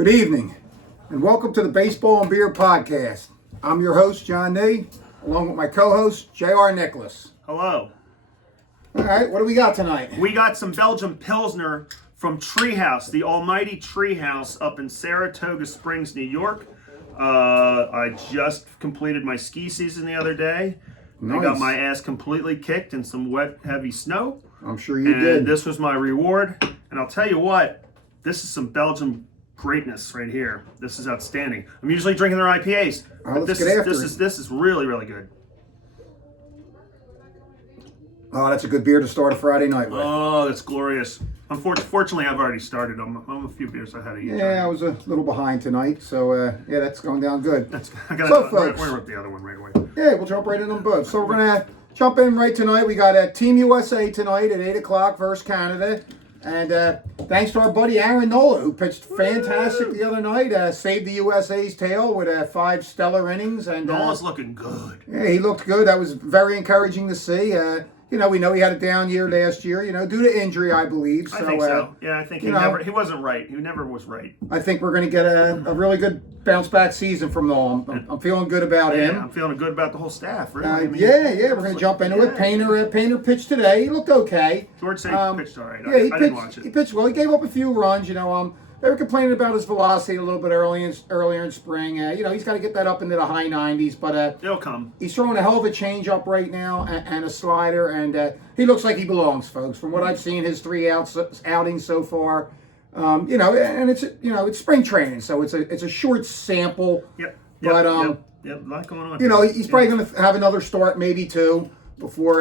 Good evening, and welcome to the Baseball and Beer Podcast. I'm your host, John Nee, along with my co-host, J.R. Nicholas. Hello. All right, what do we got tonight? We got some Belgian Pilsner from Treehouse, the almighty Treehouse up in Saratoga Springs, New York. I just completed my ski season the other day. Nice. I got my ass completely kicked in some wet, heavy snow. I'm sure you did. This was my reward. And I'll tell you what, this is some Belgian greatness right here. This is outstanding. I'm usually drinking their IPAs. All right, But let's get after it. this is really, really good. Oh, that's a good beer to start a Friday night with. Oh, that's glorious. Unfortunately, I've already started. I'm a few beers ahead of you. Yeah, I was a little behind tonight, so yeah, that's going down good. I gotta, So, we're folks. going to rip the other one right away. Yeah, we'll jump right in on both. So we're going to jump in right tonight. We got Team USA tonight at 8 o'clock versus Canada. And thanks to our buddy Aaron Nola, who pitched fantastic the other night, saved the USA's tail with 5 stellar innings. And Nola's looking good. yeah, he looked good. That was very encouraging to see. We know he had a down year last year, due to injury, I believe. So, I think so. Yeah, I think he wasn't right. He never was right. I think we're going to get a really good bounce back season from Nola. I'm feeling good about him. Yeah, I'm feeling good about the whole staff. Really. We're going to jump into it. Painter pitched today. He looked okay. George said he pitched all right. Yeah, I didn't watch it. He pitched well. He gave up a few runs. They were complaining about his velocity a little bit earlier in spring. He's got to get that up into the high 90s. But it'll come. He's throwing a hell of a changeup right now and a slider, and he looks like he belongs, folks. From what I've seen, his 3 outings so far. And it's spring training, so it's a short sample. Yep. But a lot going on. He's probably going to have another start, maybe 2, before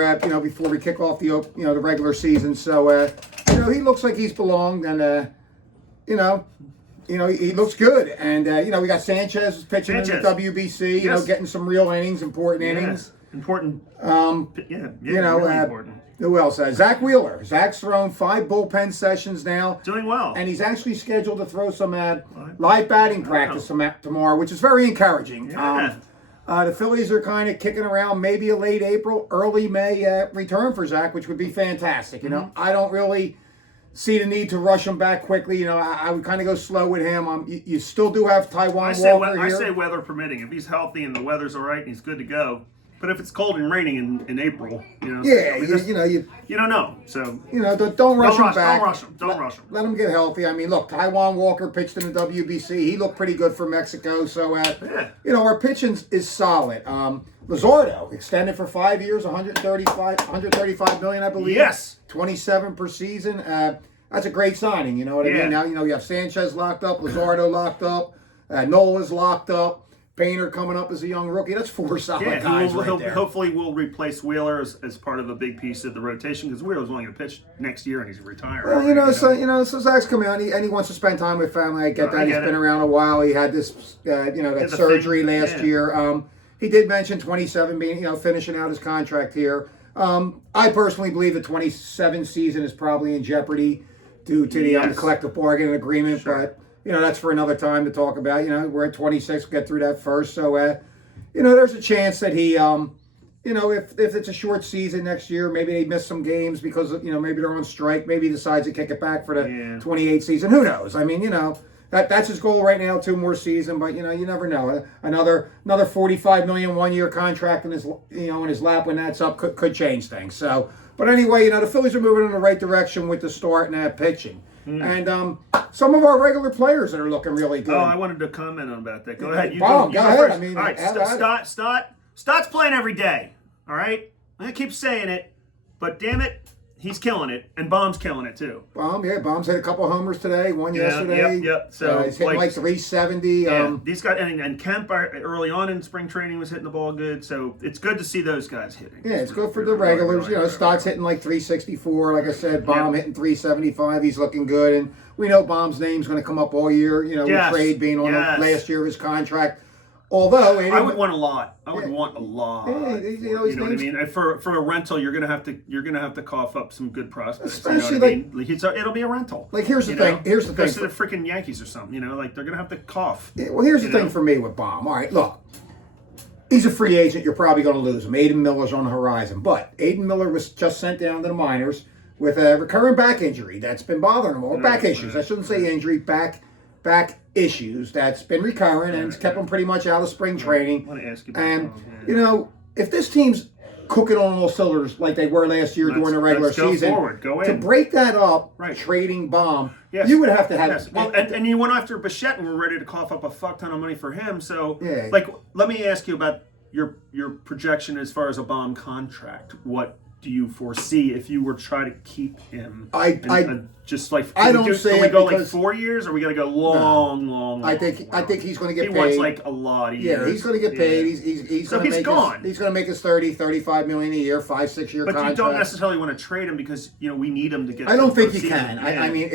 we kick off the regular season. So he looks like he's belonged, and he looks good. And we got Sanchez pitching in the WBC. Yes. Getting some real innings, important innings. Important. Really important. Who else? Zach Wheeler. Zach's thrown 5 bullpen sessions now. Doing well. And he's actually scheduled to throw some live batting practice tomorrow, which is very encouraging. Yeah. The Phillies are kind of kicking around maybe a late April, early May return for Zach, which would be fantastic. I don't really see the need to rush him back quickly. I would kind of go slow with him. You still do have Taiwan Walker here. I say weather permitting. If he's healthy and the weather's all right and he's good to go. But if it's cold and raining in April, you don't know. So don't rush him back. Don't rush him. Let him get healthy. Look, Taiwan Walker pitched in the WBC. He looked pretty good for Mexico. So our pitching is solid. Luzardo extended for 5 years, 135 million, I believe. Yes. 27 per season. That's a great signing. You know what I mean? Now you have Sanchez locked up, Luzardo locked up, Nola's locked up. Painter coming up as a young rookie. That's 4 solid guys right there. Hopefully we'll replace Wheeler as part of a big piece of the rotation because Wheeler's only going to pitch next year and he's retiring. Well, so Zach's coming out and he wants to spend time with family. I get that. He's been around a while. He had this, that surgery last year. He did mention 27 being, finishing out his contract here. I personally believe the 27 season is probably in jeopardy due to the collective bargaining agreement, but that's for another time to talk about. We're at 26, we'll get through that first. So, there's a chance that he, if it's a short season next year, maybe they miss some games because, maybe they're on strike. Maybe he decides to kick it back for the 28 season. Who knows? That's his goal right now, 2 more seasons. But, you never know. Another $45 million 1-year contract in his lap when that's up could change things. So, but anyway, the Phillies are moving in the right direction with the start and pitching. And some of our regular players that are looking really good. Oh, I wanted to comment on about that. Go ahead. Go ahead. First. All right, Stott's playing every day. All right? I keep saying it, but damn it, he's killing it. And Baum's killing it, too. Baum's hit a couple of homers today, one yesterday. Yep. So he's hitting like 370. Yeah, these guys, and Kemp early on in spring training was hitting the ball good. So it's good to see those guys hitting. Yeah, it's good for the regulars. Stott's hitting like 364. Like I said, Baum hitting 375. He's looking good. And we know Baum's name's going to come up all year, with trade being on the last year of his contract. Although I would want a lot. I would want a lot. Yeah, you know what I mean? And for a rental, you're gonna have to cough up some good prospects. Especially it'll be a rental. Like here's the thing. Here's the thing. Goes to the freaking Yankees or something. They're gonna have to cough. Yeah, well, here's the thing for me with Baum. All right, look. He's a free agent. You're probably going to lose him. Aiden Miller's on the horizon. But Aiden Miller was just sent down to the minors with a recurrent back injury that's been bothering him. Or back issues. I shouldn't say injury, back back issues that's been recurring and it's kept him pretty much out of spring training. I want to ask you about And, that. you know, if this team's cooking on all cylinders like they were last year during the regular season, to break that up, trading Baum, you would have to have... Yes. Well, and you went after Bichette and we're ready to cough up a fuck ton of money for him. So, Yeah. like, let me ask you about your projection as far as a Baum contract. What do you foresee if you were to try to keep him? Just like I don't say can we it go like because- 4 years, or we got to go long? I think he's going to get he paid. wants like a lot of years. Yeah, he's going to get paid. He's So going to he's make gone. He's going to make his 30, 35 million a year, 5-6 year But contract. you don't necessarily want to trade him because we need him to get. I don't to think the you season. can. Yeah. I mean,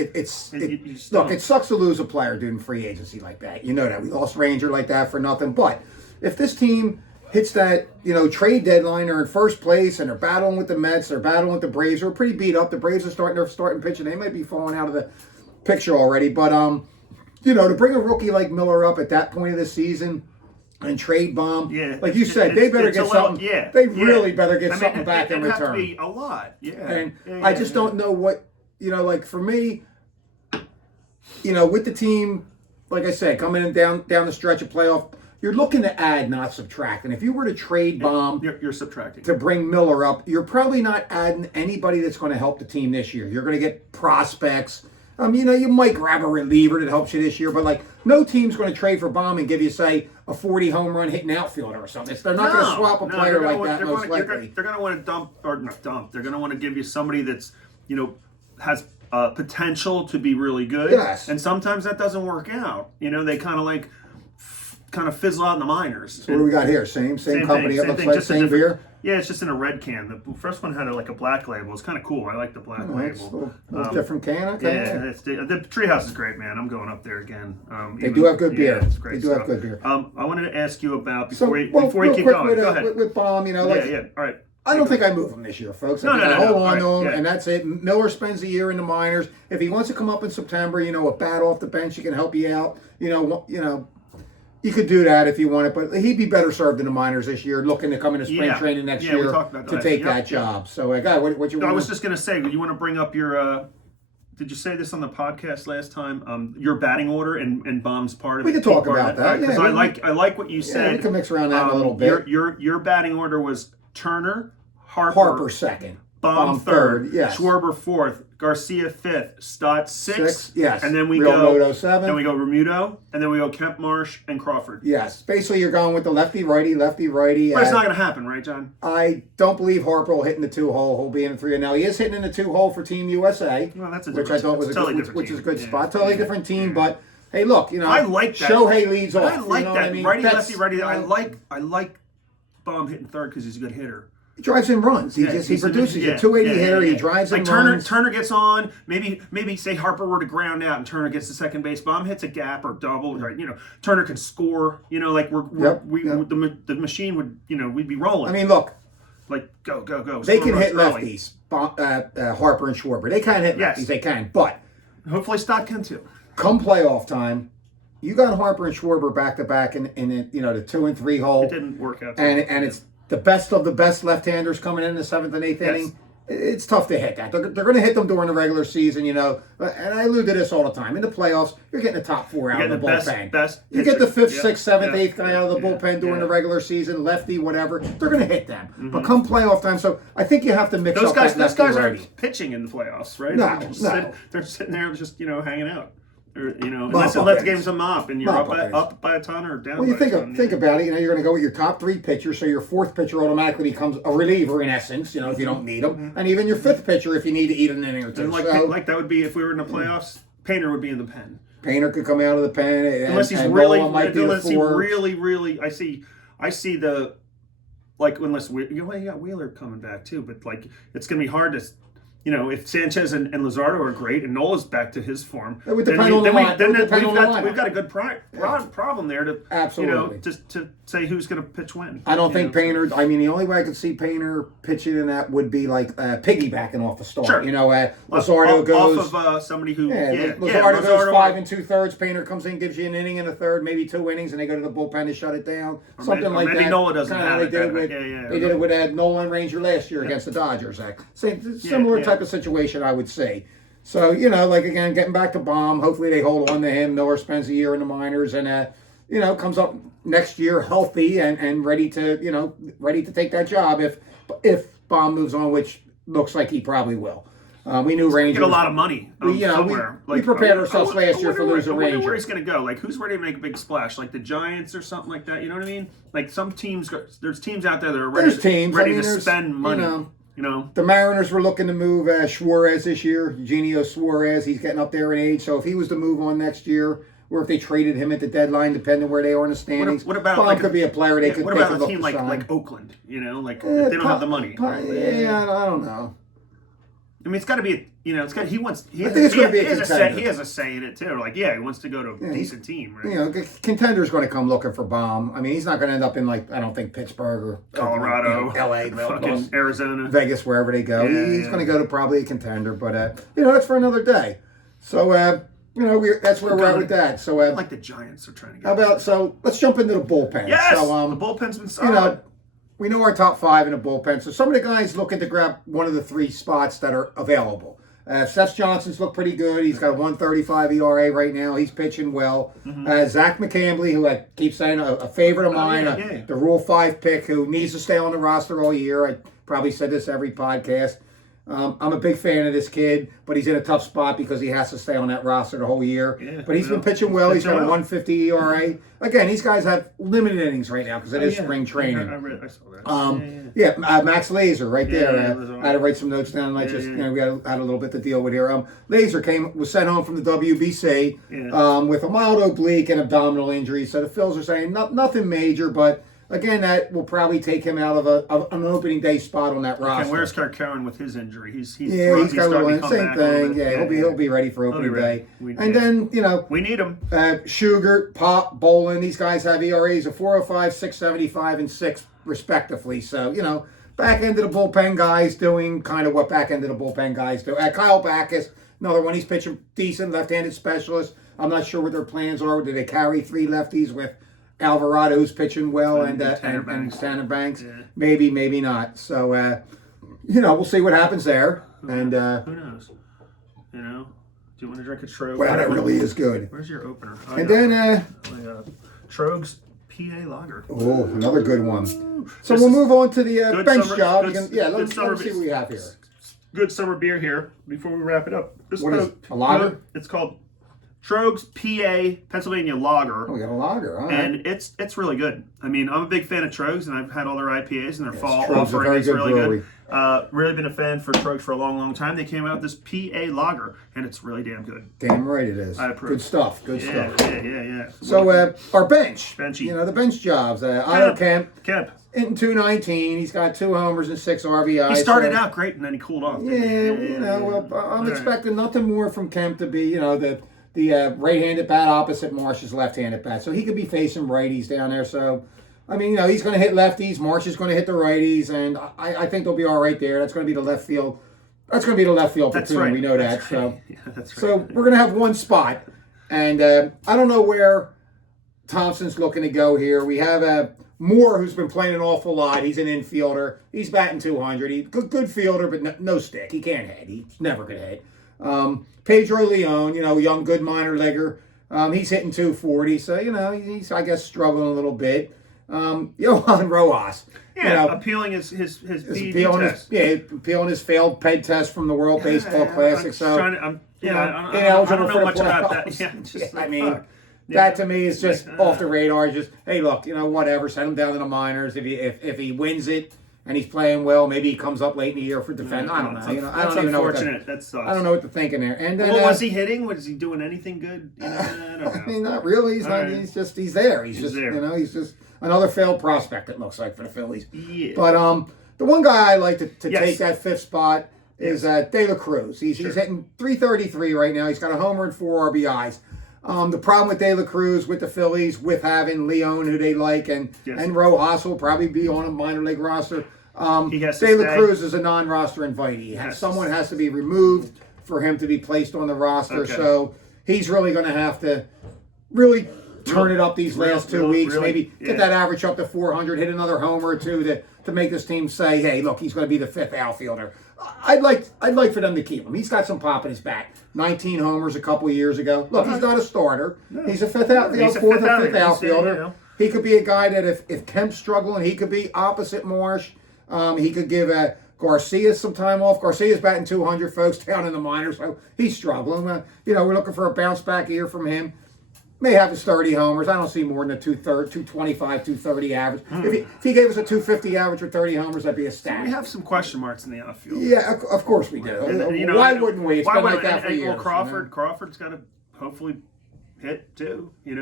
Look, it sucks to lose a player during free agency like that. You know that. We lost Ranger like that for nothing. But if this team hits that, trade deadline, they're in first place and they're battling with the Mets, they're battling with the Braves, who are pretty beat up. The Braves are starting pitching. They might be falling out of the picture already. But, to bring a rookie like Miller up at that point of the season and trade Baum, like you said, they better get something. They really better get something back in return. It have to be a lot. Yeah. And I just don't know what, like for me, with the team, like I said, coming in down the stretch of playoff, you're looking to add, not subtract. And if you were to trade Baum, you're subtracting to bring Miller up, you're probably not adding anybody that's going to help the team this year. You're going to get prospects. You might grab a reliever that helps you this year, but like no team's going to trade for Baum and give you, say, a 40 home run hitting outfielder or something. They're not going to swap a player like that most likely. They're going to want to dump. They're going to want to give you somebody that's has potential to be really good. Yes. And sometimes that doesn't work out. They kind of fizzle out in the minors. So what do we got here? Same company. It looks like same beer. Yeah, it's just in a red can. The first one had a black label. It's kind of cool. I like the black label. It's a little different can. Okay. Yeah, the Treehouse is great, man. I'm going up there again. They do have good beer. It's great. They do have good beer. I wanted to ask you about before you keep quick going. Go ahead. With Baum, Yeah. All right. I don't think I move him this year, folks. I hold on to him, and that's it. Miller spends a year in the minors. If he wants to come up in September, a bat off the bench, he can help you out. You could do that if you want it, but he'd be better served in the minors this year, looking to come into spring training next year to take that job. So, guy, what you want? I was just going to say, you want to bring up your. Did you say this on the podcast last time? Your batting order and Baum's part of it. We could talk about that. Because I like what you said. We can mix around that a little bit. Your batting order was Turner, Harper second, Baum third, yes. Schwarber fourth, Garcia fifth, Stott sixth, yes. And then we Realmuto seventh. Then we go Remuto, and then we go Kemp, Marsh, and Crawford. Yes, basically you're going with the lefty righty. But it's not going to happen, right, John? I don't believe Harper will hit in the 2-hole. He'll be in the 3. Now he is hitting in the 2-hole for Team USA, well, that's which I thought was a good spot. Totally different team, but hey, look, I like that. Shohei leads off. I like that. I mean? Righty, lefty, righty. I like Baum hitting third because he's a good hitter. He drives in runs. He produces a 280 hitter. He drives in runs. Turner gets on. Maybe say Harper were to ground out and Turner gets to second base. Baum hits a gap or double. Right? Turner can score. The machine would. We'd be rolling. I mean, look. Like go. They can hit lefties. Harper and Schwarber. They can hit lefties. They can, but hopefully Stott can too. Come playoff time, you got Harper and Schwarber back to back in the 2 and 3 hole. It didn't work out. And it's the best of the best left-handers coming in the 7th and 8th inning. It's tough to hit that. They're going to hit them during the regular season, And I allude to this all the time. In the playoffs, you're getting the top 4 out of the bullpen. You get the 5th, 6th, 7th, 8th guy out of the bullpen during the regular season, lefty, whatever. They're going to hit them. Mm-hmm. But come playoff time, so I think you have to mix up that lefty. Those guys aren't pitching in the playoffs, right? No. They're sitting there just hanging out. Unless the game's a mop and you're up by a ton or down. Well, you think about it. You're going to go with your top 3 pitchers, so your 4th pitcher automatically becomes a reliever in essence. If you don't need him, and even your 5th pitcher if you need to eat an inning or 2. And like that would be if we were in the playoffs. Painter would be in the pen. Painter could come out of the pen, unless he's really. I see the unless you got Wheeler coming back too, but it's going to be hard to. If Sanchez and Luzardo are great and Nola's back to his form, we've got a good problem there to absolutely just to say who's going to pitch when. I don't think Painter. I mean, the only way I could see Painter pitching in that would be piggybacking off the start. Sure. Luzardo goes off of somebody who. Luzardo goes 5 2/3. Painter comes in, gives you an inning and a third, maybe 2 innings, and they go to the bullpen to shut it down. Something like that. Maybe Nola doesn't have it. They did it with Nola and Ranger last year against the Dodgers. Similar type of situation, I would say. So, like, again, getting back to Baum, hopefully they hold on to him. Miller spends a year in the minors and, comes up next year healthy and ready to take that job if Baum moves on, which looks like he probably will. We knew Rangers get a lot of money somewhere. We prepared ourselves last year for losing Rangers. Where he's going to go? Like, who's ready to make a big splash? Like the Giants or something like that. You know what I mean? Like some teams, there's teams out there that are ready to spend money. The Mariners were looking to move Suarez this year, Eugenio Suarez. He's getting up there in age, so if he was to move on next year, or if they traded him at the deadline, depending where they are in the standings, what about Baum could be a player they could. What about a team like Oakland? If they don't have the money. I don't know. I mean, it's got to be. He wants. I think it's going to be a contender. He has a say in it too. Like, he wants to go to a decent team. Right? Contender's going to come looking for Baum. I mean, he's not going to end up in I don't think Pittsburgh or Colorado, L.A., fucking Arizona, Vegas, wherever they go. He's going to go to probably a contender, but that's for another day. So that's where we're at with that. So like the Giants are trying to get. Let's jump into the bullpen. Yes, so, the bullpen's been solid. We know our top 5 in the bullpen. So some of the guys looking to grab one of the 3 spots that are available. Seth Johnson's looked pretty good. He's got a 1.35 ERA right now. He's pitching well. Zach McCambley, who I keep saying a favorite of mine, the Rule 5 pick, who needs to stay on the roster all year. I probably said this every podcast. I'm a big fan of this kid, but he's in a tough spot because he has to stay on that roster the whole year. Yeah, but he's been pitching well. He's got a 150 ERA. Again, these guys have limited innings right now because it is spring training. I saw that. Max Laser right there. I had to write some notes down. We had a little bit to deal with here. Laser was sent home from the WBC with a mild oblique and abdominal injury. So the Phils are saying nothing major, but again, that will probably take him out of an opening day spot on that roster. And where's Karkarin with his injury? He's got a little same thing. He'll be ready for opening day. Then we need him. Sugar, Pop, Bolin. These guys have ERAs of 4.05, 6.75, and 6 respectively. So back end of the bullpen guys doing kind of what back end of the bullpen guys do. Kyle Backus, another one. He's pitching decent, left-handed specialist. I'm not sure what their plans are. Do they carry 3 lefties with Alvarado, who's pitching well, and Tanner Banks? Yeah. Maybe not. So, we'll see what happens there. And who knows? Do you want to drink a Troegs? Well, that really is good. Where's your opener? Then Troegs PA Lager. Oh, another good one. So we'll move on to the bench job. Let's see what we have here. Good summer beer here before we wrap it up. What is a lager? It's called Troegs PA Pennsylvania Lager. Oh, we got a lager, all right. And it's really good. I mean, I'm a big fan of Troegs, and I've had all their IPAs, and their fall Troegs offering is really brewery. good. Really been a fan for Troegs for a long, long time. They came out with this PA Lager, and it's really damn good. Damn right it is. I approve. Good stuff. Yeah. So our bench. Benchy. The bench jobs. Otto Kemp. Kemp. In 219, he's got 2 homers and 6 RBIs. He started out great, and then he cooled off. I'm expecting nothing more from Kemp to be, the right-handed bat opposite Marsh's left-handed bat. So he could be facing righties down there. So, I mean, he's going to hit lefties. Marsh is going to hit the righties. And I think they'll be all right there. That's going to be the left field. That's going to be the left field platoon. Right. We know that. Right. So, that's right. So we're going to have one spot. And I don't know where Thompson's looking to go here. We have Moore, who's been playing an awful lot. He's an infielder. He's batting 200. He's good fielder, but no stick. He can't hit. He's never going to hit. Pedro Leon, young good minor leaguer. He's hitting 240, so he's I guess struggling a little bit. Johan Rojas, appealing his test. Appealing his failed PED test from the World Baseball Classic. I don't know much about that. That to me is just off the radar. Just hey, look, whatever. Send him down to the minors. If he wins it. And he's playing well. Maybe he comes up late in the year for defense. I don't know. That's unfortunate. That sucks. I don't know what to think in there. And then, was he hitting? Was he doing anything good? I don't know. I mean, not really. He's not. Right. He's there. He's just there. He's just another failed prospect. It looks like for the Phillies. Yeah. But the one guy I like to take that 5th spot is De La Cruz. He's hitting 333 right now. He's got a homer and 4 RBIs. The problem with De La Cruz, with the Phillies, with having Leon, who they like, and Rojas will probably be on a minor league roster. De La Cruz is a non-roster invitee. Someone has to be removed for him to be placed on the roster. Okay. So he's really going to have to really turn it up these last 2 weeks. Maybe get that average up to 400, hit another homer or 2 to make this team say, hey, look, he's going to be the 5th outfielder. I'd like for them to keep him. He's got some pop in his bat. 19 homers a couple of years ago. Look, he's not a starter. No. He's a fourth or fifth outfielder. He could be a guy that if Kemp's struggling, he could be opposite Marsh. He could give Garcia some time off. Garcia's batting 200, folks, down in the minors, so he's struggling. We're looking for a bounce back year from him. May have his 30 homers. I don't see more than a 225, 230 average. If he gave us a 250 average with 30 homers, that'd be a stat. So we have some question marks in the outfield. Yeah, of course we do. And, why wouldn't we? It's been like that for years. Crawford's got to hopefully hit too. We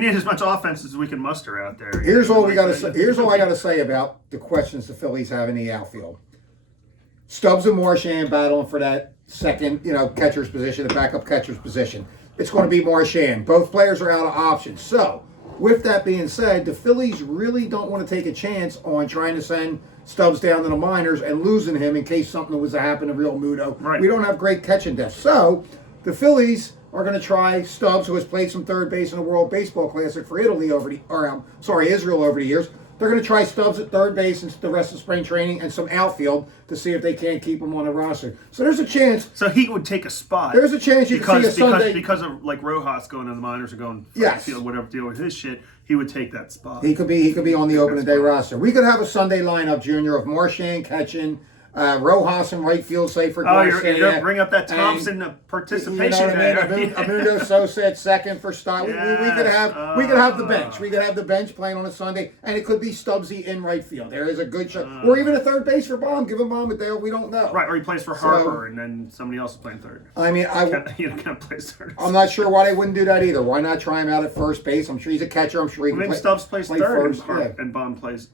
need as much offense as we can muster out there. Here's all I got to say about the questions the Phillies have in the outfield. Stubbs and Marchand battling for that second, catcher's position, the backup catcher's position. It's going to be Marchand. Both players are out of options. So, with that being said, the Phillies really don't want to take a chance on trying to send Stubbs down to the minors and losing him in case something was to happen to Real Muto. Right. We don't have great catching depth. So, the Phillies are going to try Stubbs, who has played some third base in the World Baseball Classic for Israel over the years. They're going to try Stubbs at third base and the rest of spring training and some outfield to see if they can't keep him on the roster. So there's a chance. So he would take a spot. There's a chance you can see a Sunday. Because of like Rojas going to the minors or going field, whatever deal with his shit, he would take that spot. He could be on the opening day roster. We could have a Sunday lineup, Junior, of Marchand catching, Rojas in right field, say for Garcia. You're bring up that Thompson participation. You know what I mean? Amundo Sosa at second for Stott. We could have the bench. We could have the bench playing on a Sunday, and it could be Stubbsy in right field. There is a good shot, or even a third base for Baum. Give him Baum a day. We don't know. Right, or he plays for Harper, and then somebody else is playing third. I mean, can't play third. I'm not sure why they wouldn't do that either. Why not try him out at first base? I'm sure he's a catcher. I'm sure he can play. Stubbs plays third, first, and Baum plays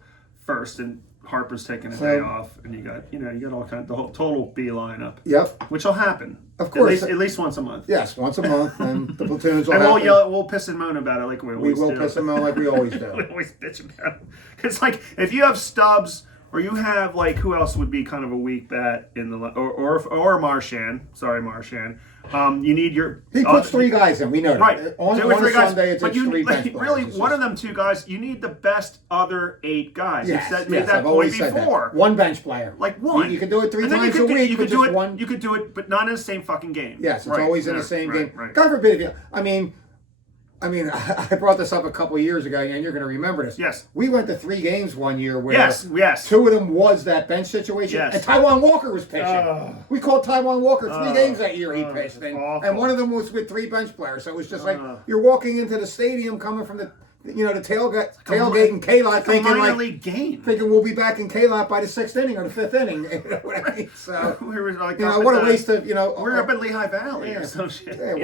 first, and Harper's taking a day off, and you got all kind of the whole total B lineup. Yep, which will happen, of course, at least once a month. Yes, once a month, and the platoons will. And we'll piss and moan about it like we always do. We will piss and moan like we always do. We always bitch about it. It's like if you have Stubbs, or you have who else would be kind of a weak bat in the or Marchand. Sorry, Marchand. You need your. He puts three guys in. We know that. Right. On a Sunday, it's three bench really, players. one of them two guys, you need the best other 8 guys. Yes, You've made that point before. One bench player. Like one. You can do it three times a week. You could do it. You could do it, but not in the same fucking game. Yes, it's always in the same game. Right. God forbid if you. I mean, I brought this up a couple of years ago, and you're going to remember this. Yes. We went to 3 games one year where yes. 2 of them was that bench situation, and Taiwan Walker was pitching. We called Taiwan Walker 3 games that year he pitched, and one of them was with 3 bench players. So it was just like you're walking into the stadium coming from the tailgate in K-Lot thinking we'll be back in K-Lot by the 6th inning or the 5th inning. You know what I mean? So we were like, what a waste of we're up in Lehigh Valley or some shit. Yeah,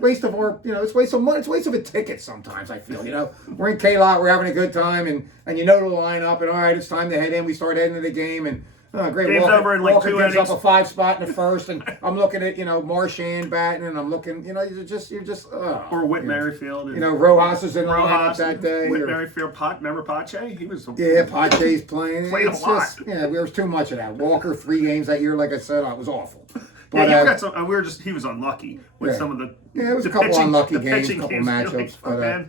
waste of our it's waste of money. It's waste of a ticket sometimes. I feel we're in K-Lot, we're having a good time, and the lineup, and all right, it's time to head in. We start heading to the game, and great. Game's over in like 2 innings. Walker gives up a 5 spot in the first, and I'm looking at Marchand batting, and I'm looking, you're just or Whit Merrifield. Rojas is in the lineup that day. Whit Merrifield, remember Pache? He was Pache's playing. Played a lot. There was too much of that. Walker 3 games that year, like I said, it was awful. But got some. He was unlucky with some of the. Yeah, it was a couple unlucky games, a couple matchups, but.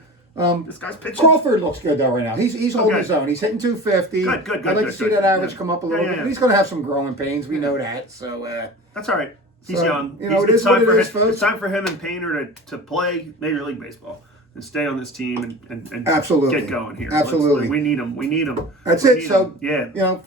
This guy's pitching. Crawford looks good though right now. He's holding his own. He's hitting 250. Good. I'd like to see that average come up a little bit. But he's going to have some growing pains. We know that. So that's all right. He's young. It's time for him and Painter to play Major League Baseball and stay on this team and absolutely get going here. Absolutely, we need him. That's it. So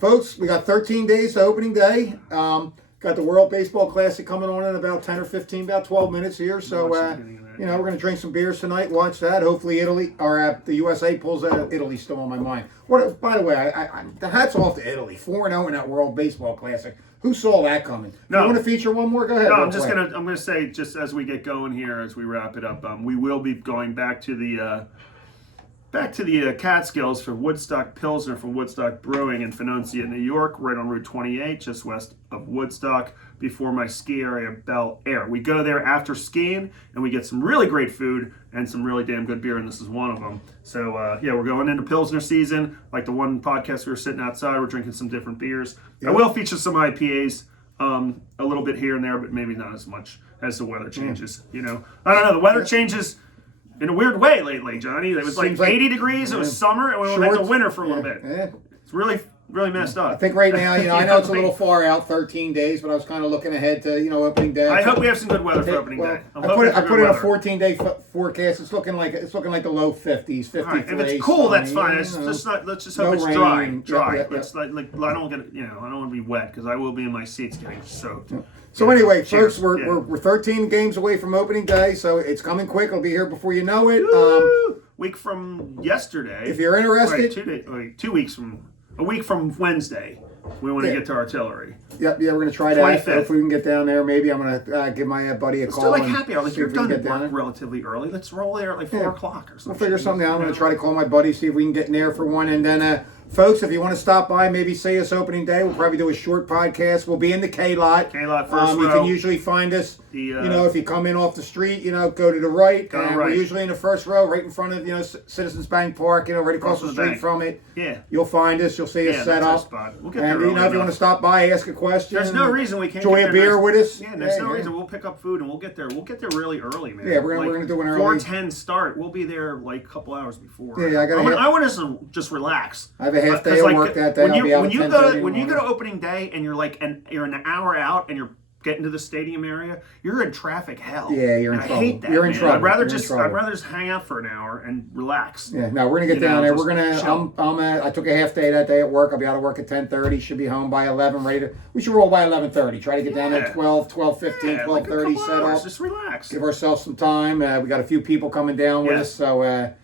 folks, we got 13 days to opening day. Got the World Baseball Classic coming on in about 10 or 15, about 12 minutes here. So, we're going to drink some beers tonight, watch that. Hopefully the USA pulls out. Italy's still on my mind. By the way, the hat's off to Italy. 4-0 in that World Baseball Classic. Who saw that coming? No. You want to feature one more? Go ahead. No, I'm going to say, just as we get going here, as we wrap it up, we will be going back to the Catskills for Woodstock Pilsner from Woodstock Brewing in Phoenicia, New York, right on Route 28, just west of Woodstock, before my ski area, Bel Air. We go there after skiing, and we get some really great food and some really damn good beer, and this is one of them. So, we're going into Pilsner season. Like the one podcast, we were sitting outside, we're drinking some different beers. Yep. I will feature some IPAs a little bit here and there, but maybe not as much as the weather changes. I don't know. The weather changes in a weird way lately, Johnny. It was like 80 degrees. It was summer, and we went back to winter for a little bit. It's really Really messed up. I think right now, I know it's a little far out, 13 days, but I was kind of looking ahead to, opening day. I hope we have some good weather for opening day. I put in a 14-day forecast. It's looking like the low 50s, 53. Right. If it's cool, that's fine. Let's just hope it's rain. dry. Yep. It's like I don't get I don't want to be wet because I will be in my seats getting soaked. So anyway, cheers. folks, we're 13 games away from opening day, so it's coming quick. It'll be here before you know it. Week from yesterday. If you're interested, a week from Wednesday, we want to get to artillery. Yep, we're going to try that. If we can get down there, maybe I'm going to give my buddy a call. Still happy hour. You're done at work relatively early. Let's roll there at 4 o'clock or something. We'll figure something out. I'm going to try to call my buddy, see if we can get in there for one. And then, folks, if you want to stop by, maybe see us opening day. We'll probably do a short podcast. We'll be in the K-Lot. K-Lot first row. You can usually find us, if you come in off the street, go to the right. We're usually in the first row, right in front of, Citizens Bank Park, right across the street from it. Yeah. You'll find us. You'll see us set up. Spot. We'll get there early if you want to stop by, ask a question. There's no reason we can't enjoy a beer with us. Yeah, there's no reason. We'll pick up food and we'll get there. We'll get there really early, man. Yeah, we're gonna do an early 4:10 start. We'll be there a couple hours before. Yeah, I want us to just relax. I have a half day of work that day. When you go to opening day and you're an hour out and you're getting to the stadium area, you're in traffic hell. Yeah, you're in trouble. I hate that. You're in trouble. I'd rather just hang out for an hour and relax. Yeah, no, we're gonna get down there. We're gonna. I took a half day that day at work. I'll be out of work at 10:30. Should be home by 11. We should roll by 11:30. Try to get down there at 12, 12:15, 12:30. Set up. Just relax. Give ourselves some time. We got a few people coming down with us, so like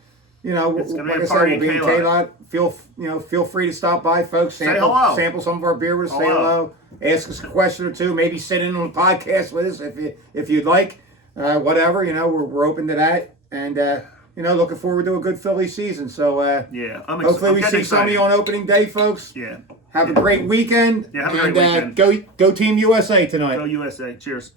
I said, we'll be in K-Lot. Feel free to stop by, folks. Sample some of our beer with us. Say hello. Ask us a question or two. Maybe sit in on the podcast with us if you'd like. Whatever. We're open to that. And looking forward to a good Philly season. So hopefully we see some of you on opening day, folks. Yeah. Have a great weekend. Yeah. Have a great weekend. Go Team USA tonight. Go USA. Cheers.